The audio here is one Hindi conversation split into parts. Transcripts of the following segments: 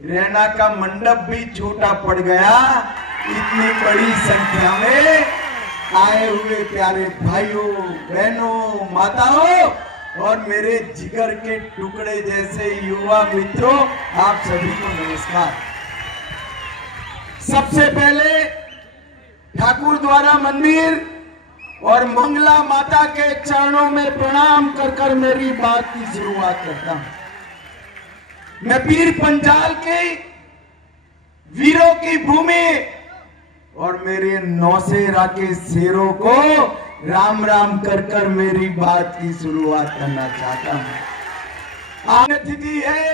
रैना का मंडप भी छोटा पड़ गया। इतनी बड़ी संख्या में आए हुए प्यारे भाइयों, बहनों, माताओं और मेरे जिगर के टुकड़े जैसे युवा मित्रों, आप सभी को नमस्कार। सबसे पहले ठाकुर द्वारा मंदिर और मंगला माता के चरणों में प्रणाम कर कर मेरी बात की शुरुआत करता हूं। मैं पीर पंजाल के वीरों की भूमि और मेरे नौसेरा के शेरों को राम राम कर कर मेरी बात की शुरुआत करना चाहता हूं। अतिथि है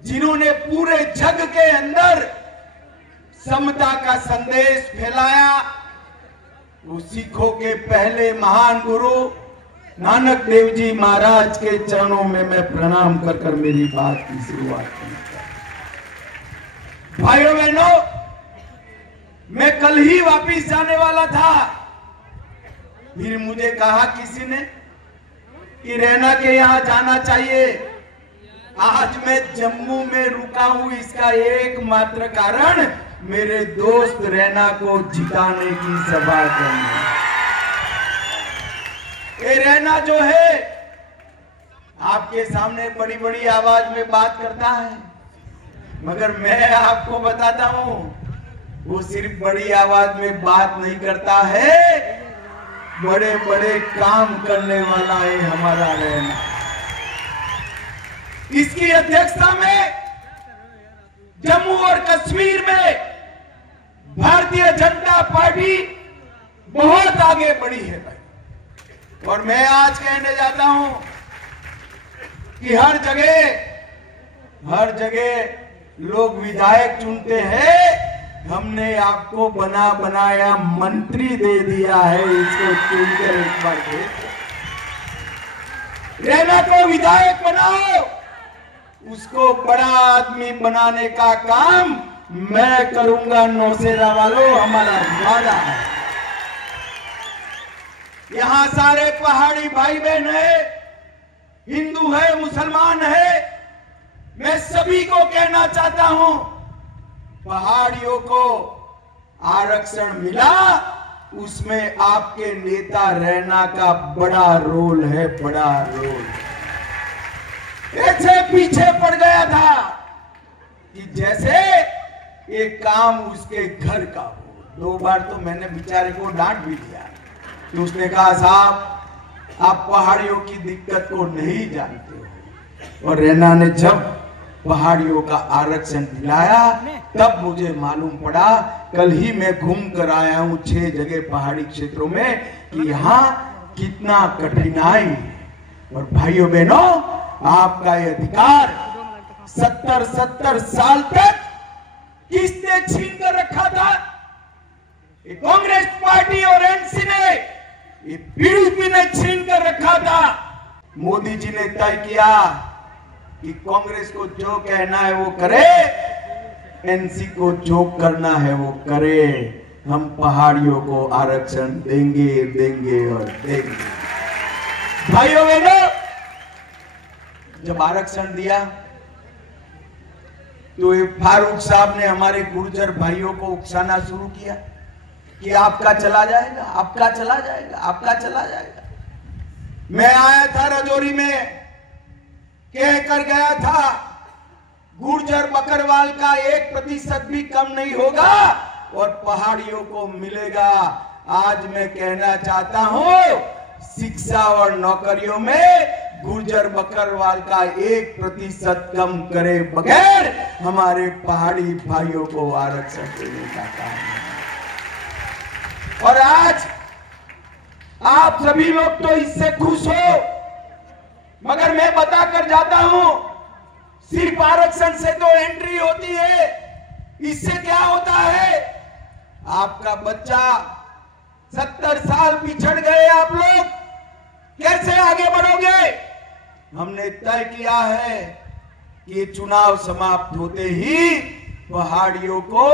जिन्होंने पूरे जग के अंदर समता का संदेश फैलाया, वो सिखों के पहले महान गुरु नानक देव जी महाराज के चरणों में मैं प्रणाम कर कर मेरी बात की शुरुआत करना चाहता हूं। भाइयों बहनों, मैं कल ही वापिस जाने वाला था, फिर मुझे कहा किसी ने कि रैना के यहां जाना चाहिए। आज मैं जम्मू में रुका हूं, इसका एकमात्र कारण मेरे दोस्त रैना को जिताने की सभा करनी। ये रैना जो है आपके सामने बड़ी बड़ी आवाज में बात करता है, मगर मैं आपको बताता हूं वो सिर्फ बड़ी आवाज में बात नहीं करता है, बड़े बड़े काम करने वाला है हमारा रैना। इसकी अध्यक्षता में जम्मू और कश्मीर में भारतीय जनता पार्टी बहुत आगे बढ़ी है भाई। और मैं आज कहने जाता हूं कि हर जगह लोग विधायक चुनते हैं, हमने आपको बना बनाया मंत्री दे दिया है, इसको चुनकर एक बार देखो। रैना को विधायक बनाओ, उसको बड़ा आदमी बनाने का काम मैं करूंगा। नौसेरा वालों, हमारा वादा है। यहां सारे पहाड़ी भाई बहन है, हिंदू है, मुसलमान है। मैं सभी को कहना चाहता हूं, पहाड़ियों को आरक्षण मिला, उसमें आपके नेता रैना का बड़ा रोल है, बड़ा रोल। ऐसे पीछे पड़ गया था कि जैसे एक काम उसके घर का हो। 2 बार तो मैंने बेचारे को डांट भी दिया, तो उसने कहा साहब आप पहाड़ियों की दिक्कत को नहीं जानते हो। और रैना ने जब पहाड़ियों का आरक्षण दिलाया तब मुझे मालूम पड़ा। कल ही मैं घूम कर आया हूं 6 जगह पहाड़ी क्षेत्रों में कि यहाँ कितना कठिनाई है। और भाइयों बहनों, आपका ये अधिकार 70 साल तक किसने छीन कर रखा था? कांग्रेस पार्टी और एनसी ने, ये पीडीपी ने छीन कर रखा था। मोदी जी ने तय किया कि कांग्रेस को जो कहना है वो करे, एनसी को जो करना है वो करे। हम पहाड़ियों को आरक्षण देंगे, देंगे और देंगे। भाइयों बहनों, जब आरक्षण दिया तो फारूक साहब ने हमारे गुर्जर भाइयों को उकसाना शुरू किया कि आपका चला जाएगा, आपका चला जाएगा, आपका चला जाएगा। मैं आया था राजौरी में, कह कर गया था गुर्जर बकरवाल का 1% भी कम नहीं होगा और पहाड़ियों को मिलेगा। आज मैं कहना चाहता हूं, शिक्षा और नौकरियों में गुर्जर बकरवाल का 1% कम करे बगैर हमारे पहाड़ी भाइयों को आरक्षण देने का काम है। और आज आप सभी लोग तो इससे खुश हो, मगर मैं बता कर जाता हूं, सिर्फ आरक्षण से तो एंट्री होती है। इससे क्या होता है? आपका बच्चा 70 साल पिछड़ गए, आप लोग कैसे आगे बढ़ोगे? हमने तय किया है कि चुनाव समाप्त होते ही पहाड़ियों को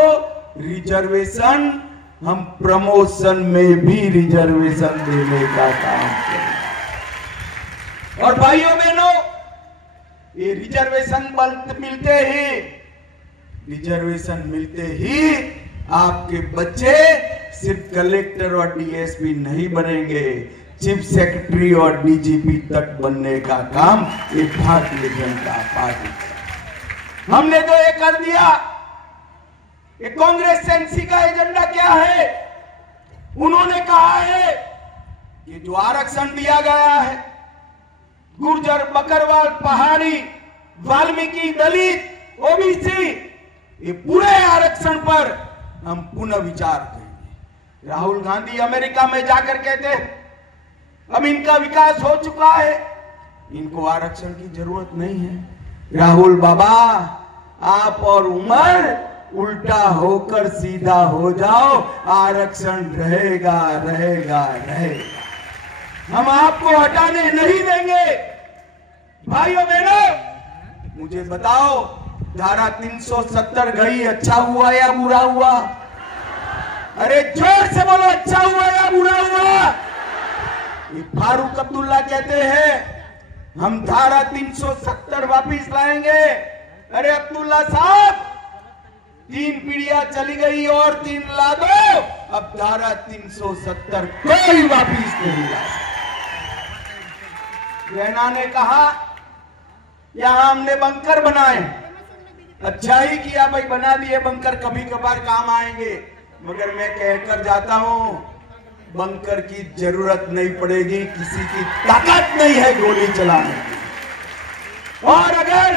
रिजर्वेशन, हम प्रमोशन में भी रिजर्वेशन देने का काम करेंगे। और भाइयों बहनों, ये रिजर्वेशन मिलते ही आपके बच्चे सिर्फ कलेक्टर और डीएसपी नहीं बनेंगे, चीफ सेक्रेटरी और डीजीपी तक बनने का काम ये भारतीय जनता पार्टी का। हमने तो ये कर दिया। ये कांग्रेस एनसी का एजेंडा क्या है? उन्होंने कहा है कि जो आरक्षण दिया गया है, गुर्जर, बकरवाल, पहाड़ी, वाल्मीकि, दलित, ओबीसी, ये पूरे आरक्षण पर हम पुनः विचार करेंगे। राहुल गांधी अमेरिका में जाकर कहते अब इनका विकास हो चुका है, इनको आरक्षण की जरूरत नहीं है। राहुल बाबा, आप और उमर उल्टा होकर सीधा हो जाओ, आरक्षण रहेगा रहेगा रहेगा। हम आपको हटाने नहीं देंगे। भाइयों बहनों, मुझे बताओ, धारा 370 गई, अच्छा हुआ या बुरा हुआ? अरे जोर से बोलो, अच्छा हुआ या बुरा हुआ? ये फारूक अब्दुल्ला कहते हैं हम धारा 370 वापिस लाएंगे। अरे अब्दुल्ला साहब, 3 पीढ़ियां चली गई और 3 ला दो, अब धारा 370 कोई वापिस नहीं ला सकता। रैना ने कहा यहां हमने बंकर बनाए, अच्छा ही किया भाई, बना दिए बंकर, कभी कभार काम आएंगे, मगर मैं कहकर जाता हूं बंकर की जरूरत नहीं पड़ेगी, किसी की ताकत नहीं है गोली चलाने की। और अगर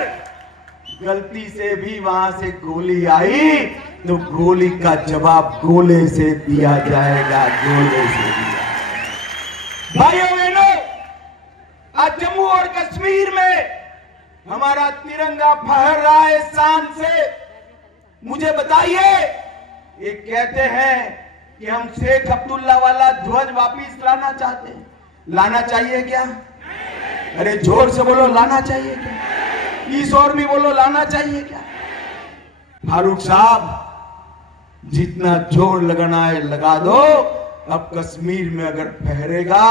गलती से भी वहां से गोली आई तो गोली का जवाब गोले से दिया जाएगा, गोले से दिया। भाइयों बहनों, आज जम्मू और कश्मीर में हमारा तिरंगा फहर रहा है शान से। मुझे बताइए, ये कहते हैं कि हम शेख अब्दुल्ला वाला ध्वज वापिस लाना चाहते हैं, लाना चाहिए क्या? अरे जोर से बोलो, लाना चाहिए क्या? इस और भी बोलो, लाना चाहिए क्या? फारूक साहब, जितना जोर लगाना है लगा दो। अब कश्मीर में अगर फहरेगा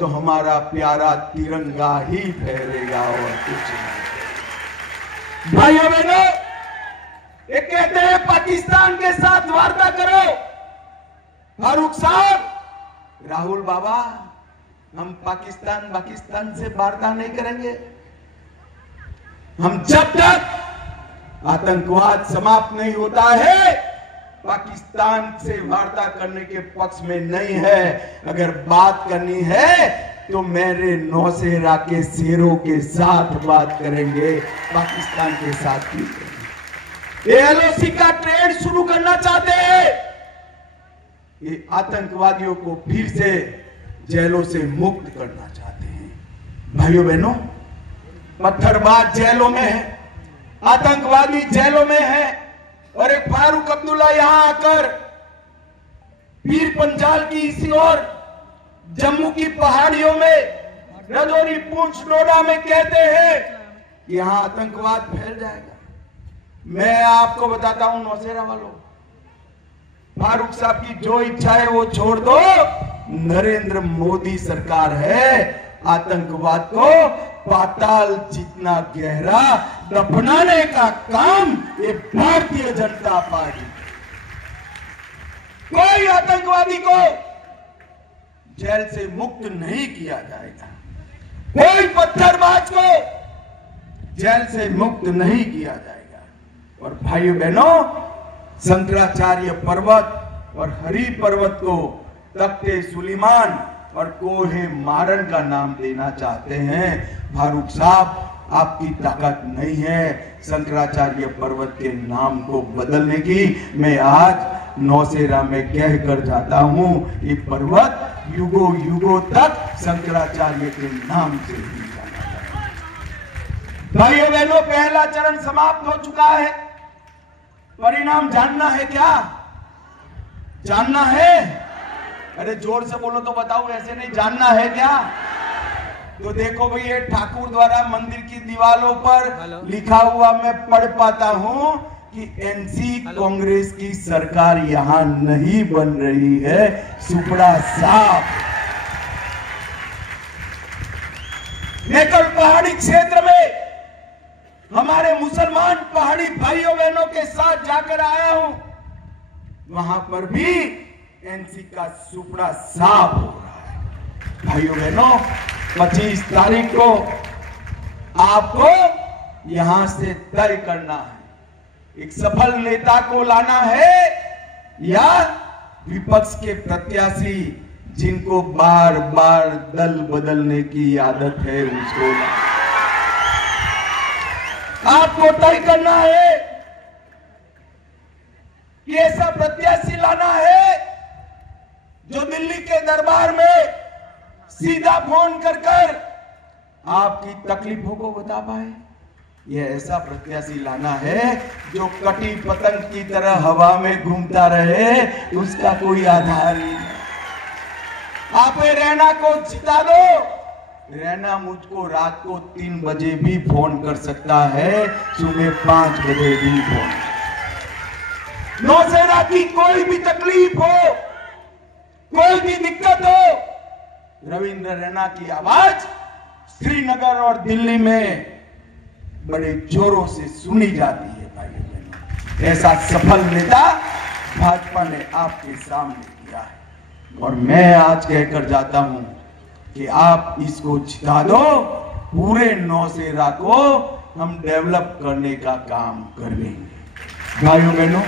तो हमारा प्यारा तिरंगा ही फहरेगा और कुछ नहीं। भाइयों बहनों, ये कहते हैं पाकिस्तान के साथ वार्ता करो। फारूक साहब, राहुल बाबा, हम पाकिस्तान से वार्ता नहीं करेंगे। हम जब तक आतंकवाद समाप्त नहीं होता है, पाकिस्तान से वार्ता करने के पक्ष में नहीं है। अगर बात करनी है तो मेरे नौसेरा के शेरों के साथ बात करेंगे, पाकिस्तान के साथ नहीं करेंगे। एलओसी का ट्रेड शुरू करना चाहते हैं, ये आतंकवादियों को फिर से जेलों से मुक्त करना चाहते हैं। भाइयों बहनों, पत्थरबाज जेलों में है, आतंकवादी जेलों में है, और एक फारूक अब्दुल्ला यहां आकर पीर पंजाल की इसी ओर जम्मू की पहाड़ियों में, राजौरी, पुंछ, डोडा में कहते हैं यहां आतंकवाद फैल जाएगा। मैं आपको बताता हूं नौसेरा वालों, फारूक साहब की जो इच्छा है वो छोड़ दो। नरेंद्र मोदी सरकार है, आतंकवाद को पाताल जितना गहरा दफनाने का काम ये भारतीय जनता पार्टी। कोई आतंकवादी को जेल से मुक्त नहीं किया जाएगा, कोई पत्थरबाज को जेल से मुक्त नहीं किया जाएगा। और भाइयों बहनों, शंकराचार्य पर्वत और हरि पर्वत को तख्ते सुलेमान और कोहे मारन का नाम देना चाहते हैं। फारूक साहब, आपकी ताकत नहीं है शंकराचार्य पर्वत के नाम को बदलने की। मैं आज नौसेरा में कह कर जाता हूं, ये पर्वत युगों युगों तक शंकराचार्य के नाम से ही जाना जाएगा। भाइयों बहनों, पहला चरण समाप्त हो चुका है। परिणाम जानना है क्या? जानना है? अरे जोर से बोलो तो बताओ, ऐसे नहीं जानना है क्या? तो देखो भाई, ये ठाकुर द्वारा मंदिर की दीवारों पर लिखा हुआ मैं पढ़ पाता हूं कि एनसी कांग्रेस की सरकार यहां नहीं बन रही है। सुपड़ा साफ। नेकल पहाड़ी क्षेत्र में हमारे मुसलमान पहाड़ी भाइयों बहनों के साथ जाकर आया हूं, वहां पर भी एनसी का सुपड़ा साफ हो रहा है। भाइयों बहनों, 25 तारीख को आपको यहां से तय करना है, एक सफल नेता को लाना है या विपक्ष के प्रत्याशी जिनको बार बार दल बदलने की आदत है उसको आपको तय करना है कि ऐसा प्रत्याशी लाना है जो दिल्ली के दरबार में सीधा फोन कर कर आपकी तकलीफों को बता पाए। यह ऐसा प्रत्याशी लाना है जो कटी पतंग की तरह हवा में घूमता रहे, उसका कोई आधार नहीं। आप रैना को जिता दो, रैना मुझको रात को 3 बजे भी फोन कर सकता है, सुबह 5 बजे भी फोन। नौशेरा की कोई भी तकलीफ हो, कोई भी दिक्कत हो, रविंद्र रैना की आवाज श्रीनगर और दिल्ली में बड़े जोरों से सुनी जाती है। भाइयों बहनों, ऐसा सफल नेता भाजपा ने आपके सामने किया है और मैं आज कहकर जाता हूं कि आप इसको जिता दो। पूरे नौशेरा को हम डेवलप करने का काम कर लेंगे। भाइयों बहनों,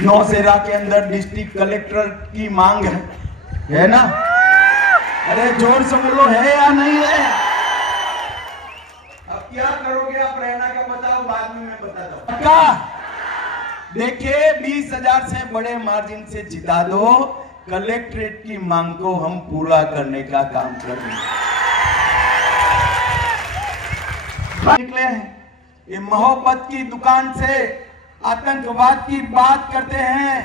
नौशेरा के अंदर डिस्ट्रिक्ट कलेक्टर की मांग है ना? अरे जोर से बोलो, है या नहीं है? अब क्या करोगे आप? रैना का बताओ, बाद में मैं बताता हूं। देखिए, 20,000 से बड़े मार्जिन से जिता दो, कलेक्ट्रेट की मांग को हम पूरा करने का काम करेंगे। निकले हैं ये मोहब्बत की दुकान से आतंकवाद की बात करते हैं।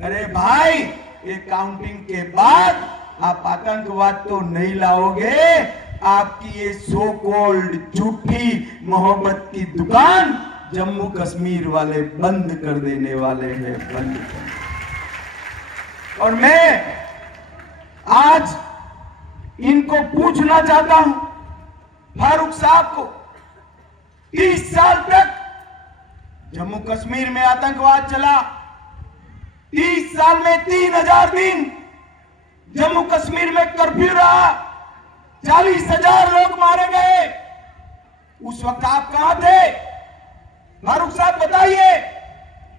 अरे भाई, ये काउंटिंग के बाद आप आतंकवाद तो नहीं लाओगे। आपकी ये सो कॉल्ड झूठी मोहब्बत की दुकान जम्मू कश्मीर वाले बंद कर देने वाले हैं, बंद कर। और मैं आज इनको पूछना चाहता हूं, फारूक साहब को, 30 साल तक जम्मू कश्मीर में आतंकवाद चला, 30 साल में 3000 दिन जम्मू कश्मीर में कर्फ्यू रहा, 40,000 लोग मारे गए। उस वक्त आप कहां थे? फारूक साहब बताइए,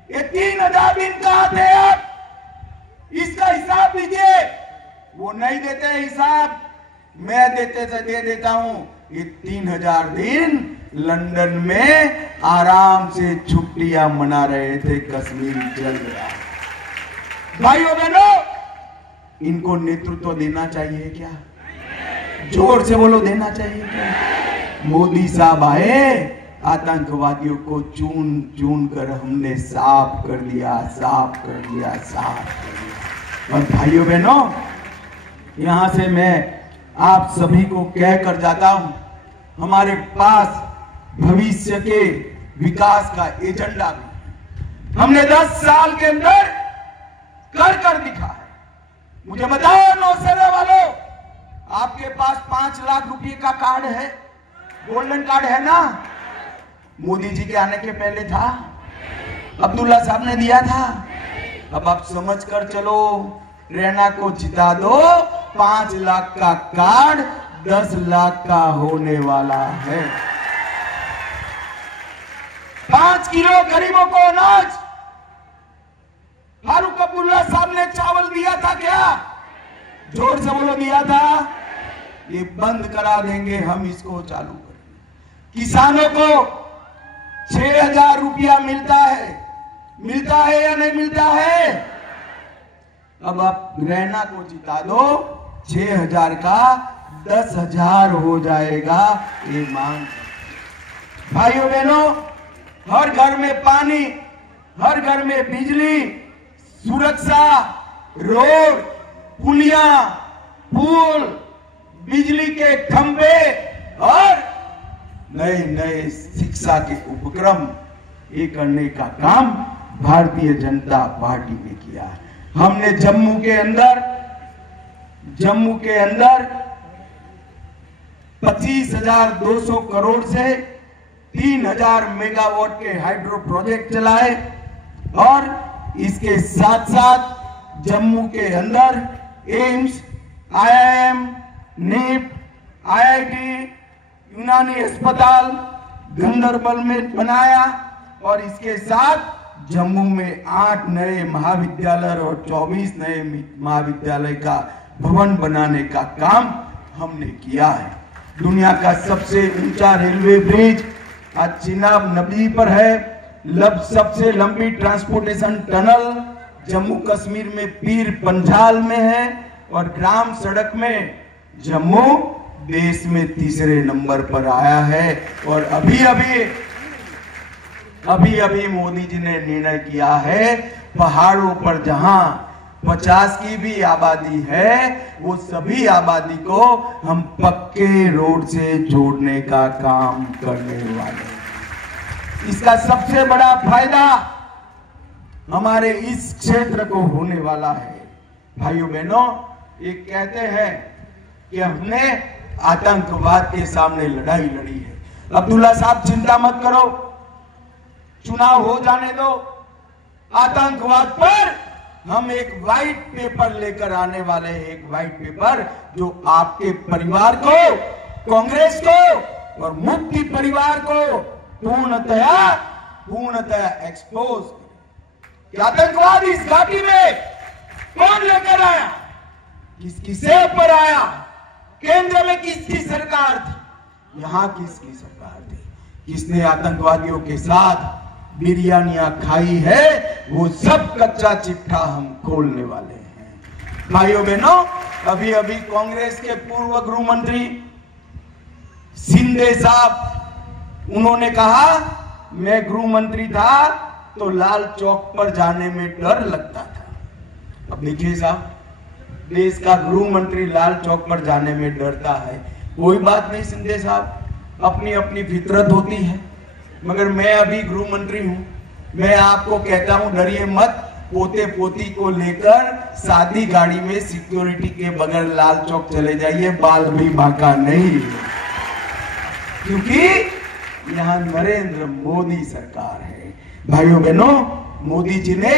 ये 3000 दिन कहां थे आप? इसका हिसाब दीजिए। वो नहीं देते हिसाब, मैं दे देता हूं। ये 3000 दिन लंदन में आराम से छुट्टियां मना रहे थे, कश्मीर चल रहा। भाइयों बहनों, इनको नेतृत्व देना चाहिए क्या? जोर से बोलो, देना चाहिए क्या? मोदी साहब आए, आतंकवादियों को चून चून कर हमने साफ कर दिया, साफ कर दिया, साफ कर दिया। और भाइयों बहनों, यहां से मैं आप सभी को कह कर जाता हूं, हमारे पास भविष्य के विकास का एजेंडा भी हमने 10 साल के अंदर कर दिखा है। मुझे बताओ नौशेरा वालों, आपके पास 5 लाख रुपए का कार्ड है, गोल्डन कार्ड है ना? मोदी जी के आने के पहले था, अब्दुल्ला साहब ने दिया था। अब आप समझ कर चलो, रैना को जिता दो, 5 लाख का कार्ड 10 लाख का होने वाला है। 5 किलो गरीबों को अनाज फारूक अब्दुल्ला साहब ने चावल दिया था क्या? जोर से बोलो, दिया था। ये बंद करा देंगे हम, इसको चालू करेंगे। किसानों को 6,000 रुपया मिलता है या नहीं मिलता है? अब आप रैना को जिता दो, 6,000 का 10,000 हो जाएगा, ये मांग। भाइयों बहनों, हर घर में पानी, हर घर में बिजली, सुरक्षा, रोड, पुलिया, पुल, बिजली के खंभे और नए नए शिक्षा के उपक्रम, ये करने का काम भारतीय जनता पार्टी ने किया है। हमने जम्मू के अंदर 25,200 करोड़ से 3000 मेगावाट के हाइड्रो प्रोजेक्ट चलाए और इसके साथ साथ जम्मू के अंदर एम्स, IIM, नीट, IIT, यूनानी अस्पताल गंदरबल में बनाया और इसके साथ जम्मू में 8 नए महाविद्यालय और 24 नए महाविद्यालय का भवन बनाने का काम हमने किया है। दुनिया का सबसे ऊंचा रेलवे ब्रिज आज चिनाब नदी पर है। सबसे लंबी ट्रांसपोर्टेशन टनल जम्मू कश्मीर में पीर पंजाल में है और ग्राम सड़क में जम्मू देश में 3रे नंबर पर आया है। और अभी मोदी जी ने निर्णय किया है पहाड़ों पर जहां 50 की भी आबादी है वो सभी आबादी को हम पक्के रोड से जोड़ने का काम करने वाले हैं। इसका सबसे बड़ा फायदा हमारे इस क्षेत्र को होने वाला है। भाइयों बहनों, ये कहते हैं कि हमने आतंकवाद के सामने लड़ाई लड़ी है। अब्दुल्ला साहब चिंता मत करो, चुनाव हो जाने दो। आतंकवाद पर हम एक व्हाइट पेपर लेकर आने वाले हैं, एक व्हाइट पेपर जो आपके परिवार को, कांग्रेस को और मुक्ति परिवार को पूर्णतया एक्सपोज कि आतंकवाद इस घाटी में कौन लेकर आया, किसकी सेव पर आया, केंद्र में किसकी सरकार थी, यहां किसकी सरकार थी, किसने आतंकवादियों के साथ बिरयानियां खाई है, वो सब कच्चा चिट्ठा हम खोलने वाले हैं। भाइयों बहनों, अभी कांग्रेस के पूर्व गृह मंत्री शिंदे साहब, उन्होंने कहा मैं गृह मंत्री था तो लाल चौक पर जाने में डर लगता था। अब देखिए साहब, देश का गृह मंत्री लाल चौक पर जाने में डरता है, कोई बात नहीं शिंदे साहब, अपनी अपनी फितरत होती है। मगर मैं अभी गृह मंत्री हूं, मैं आपको कहता हूं डरिए मत, पोते पोती को लेकर शादी गाड़ी में सिक्योरिटी के बगैर लाल चौक चले जाइए, बाल भी बांका नहीं, क्योंकि यहां नरेंद्र मोदी सरकार है। भाइयों बहनों, मोदी जी ने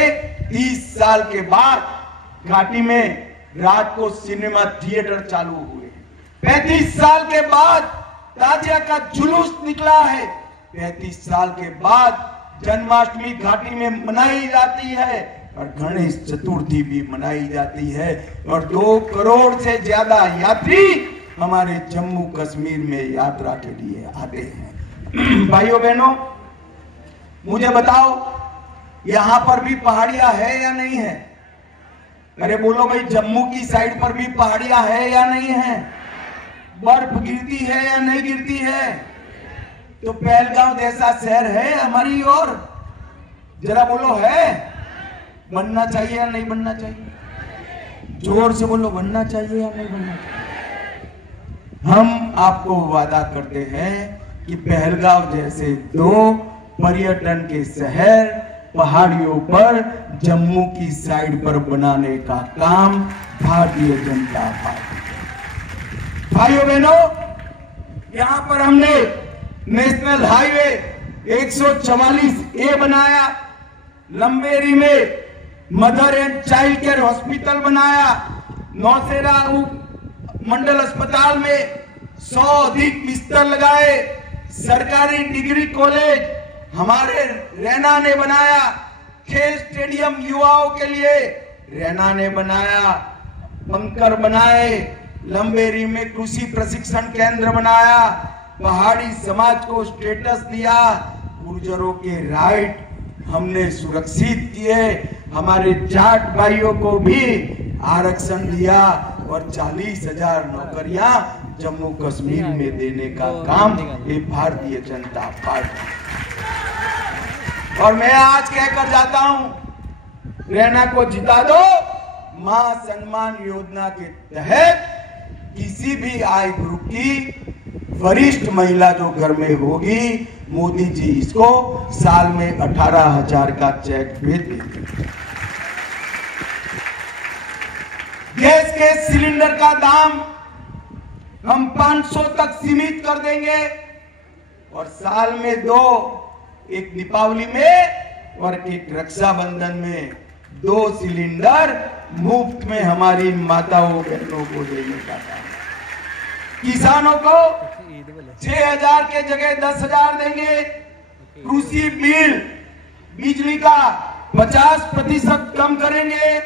30 साल के बाद घाटी में रात को सिनेमा थिएटर चालू हुए, 35 साल के बाद ताजिया का जुलूस निकला है, 35 साल के बाद जन्माष्टमी घाटी में मनाई जाती है और गणेश चतुर्थी भी मनाई जाती है और 2 करोड़ से ज्यादा यात्री हमारे जम्मू कश्मीर में यात्रा के लिए आते हैं। भाइयों बहनों, मुझे बताओ यहां पर भी पहाड़ियां है या नहीं है? अरे बोलो भाई, जम्मू की साइड पर भी पहाड़ियां है या नहीं है? बर्फ गिरती है या नहीं गिरती है? तो पहलगांव जैसा शहर है हमारी ओर, जरा बोलो है? बनना चाहिए या नहीं बनना चाहिए? जोर से बोलो, बनना चाहिए या नहीं बनना चाहिए? हम आपको वादा करते हैं कि पहलगांव जैसे 2 पर्यटन के शहर पहाड़ियों पर जम्मू की साइड पर बनाने का काम भारतीय जनता पार्टी। भाइयों बहनों, यहां पर हमने नेशनल हाईवे 144A बनाया, लंबेरी में mother and child care hospital बनाया, नौशेरा मंडल अस्पताल में 100 अधिक बिस्तर लगाए, सरकारी डिग्री कॉलेज हमारे रैना ने बनाया, खेल स्टेडियम युवाओं के लिए रैना ने बनाया, बंकर बनाए, लंबेरी में कृषि प्रशिक्षण केंद्र बनाया, पहाड़ी समाज को स्टेटस दिया, गुर्जरों के राइट हमने सुरक्षित किए, हमारे जाट भाइयों को भी आरक्षण दिया और 40,000 नौकरियां जम्मू कश्मीर में देने का काम ये भारतीय जनता पार्टी। और मैं आज कहकर जाता हूं, रैना को जिता दो। मां सम्मान योजना के तहत किसी भी आय ग्रुप की वरिष्ठ महिला जो घर में होगी, मोदी जी इसको साल में 18,000 का चेक भेज देंगे। गैस के सिलेंडर का दाम हम 500 तक सीमित कर देंगे। और साल में 2, एक दीपावली में और एक रक्षाबंधन में 2 सिलेंडर मुफ्त में हमारी माताओं बहनों को देने का काम। किसानों को 6,000 के जगह 10,000 देंगे। कृषि बिल बिजली का 50% कम करेंगे।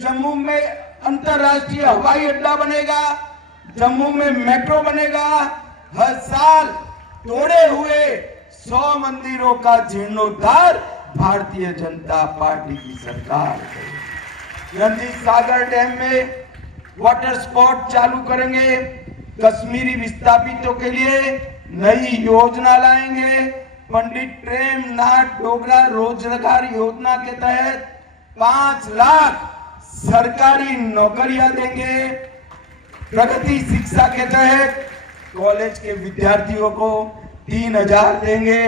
जम्मू में अंतरराष्ट्रीय हवाई अड्डा बनेगा, जम्मू में मेट्रो बनेगा। हर साल तोड़े हुए 100 मंदिरों का जीर्णोद्धार भारतीय जनता पार्टी की सरकार करेगी। रंजीत सागर डैम में वाटर स्पोर्ट चालू करेंगे। कश्मीरी विस्थापितों के लिए नई योजना लाएंगे। पंडित प्रेमनाथ डोगरा रोजगार योजना के तहत 5 लाख सरकारी नौकरियां देंगे। प्रगति शिक्षा के तहत कॉलेज के विद्यार्थियों को 3,000 देंगे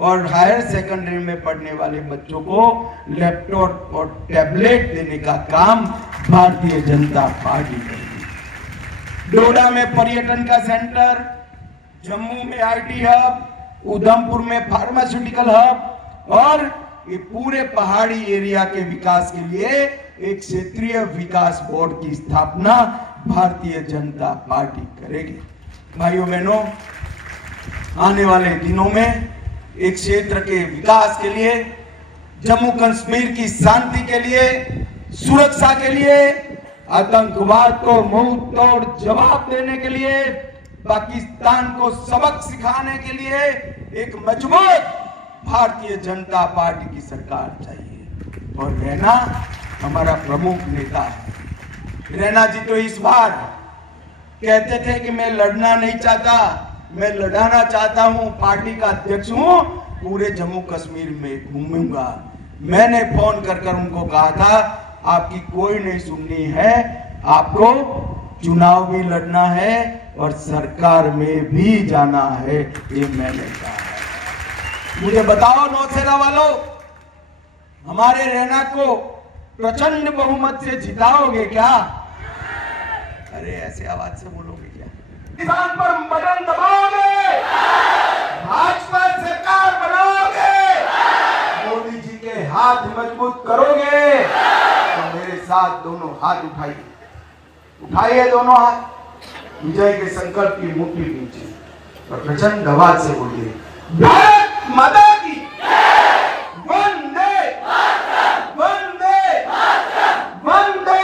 और हायर सेकेंडरी में पढ़ने वाले बच्चों को लैपटॉप और टैबलेट देने का काम भारतीय जनता पार्टी करेगी। डोडा में पर्यटन का सेंटर, जम्मू में आईटी हब, उधमपुर में फार्मास्यूटिकल हब और ये पूरे पहाड़ी एरिया के विकास के लिए एक क्षेत्रीय विकास बोर्ड की स्थापना भारतीय जनता पार्टी करेगी। भाइयों बहनों, आने वाले दिनों में एक क्षेत्र के विकास के लिए, जम्मू कश्मीर की शांति के लिए, सुरक्षा के लिए, आतंकवाद को मुंह तोड़ जवाब देने के लिए, पाकिस्तान को सबक सिखाने के लिए एक मजबूत भारतीय जनता पार्टी की सरकार चाहिए। और रैना हमारा प्रमुख नेता है। रैना जी तो इस बार कहते थे कि मैं लड़ना नहीं चाहता, मैं लड़ाना चाहता हूं, पार्टी का अध्यक्ष हूं, पूरे जम्मू कश्मीर में घूमूंगा। मैंने फोन कर उनको कहा था आपकी कोई नहीं सुननी है, आपको चुनाव भी लड़ना है और सरकार में भी जाना है, ये मैंने कहा है। मुझे बताओ नौसेना वालों, हमारे रैना को प्रचंड बहुमत से जिताओगे क्या? अरे ऐसे आवाज से बोलोगे क्या? किसान पर बटन दबाओगे, भाजपा सरकार बनाओगे, मोदी जी के हाथ मजबूत करोगे तो मेरे साथ दोनों हाथ उठाइए, उठाइए दोनों हाथ, विजय के संकल्प की मुट्ठी कीजिए और प्रचंड आवाज से बोलिए भारत माता की वंदे वंदे वंदे।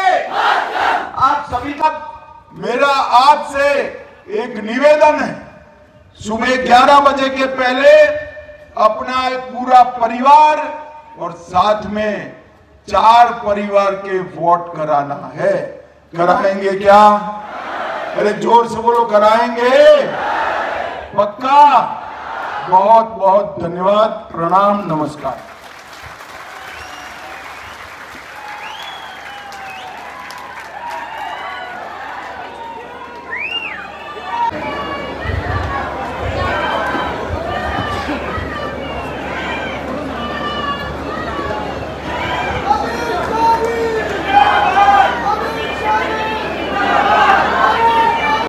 आप सभी का मेरा आपसे एक निवेदन है, सुबह 11 बजे के पहले अपना एक पूरा परिवार और साथ में 4 परिवार के वोट कराना है। कराएंगे क्या? अरे जोर से बोलो, कराएंगे पक्का? बहुत बहुत धन्यवाद, प्रणाम, नमस्कार।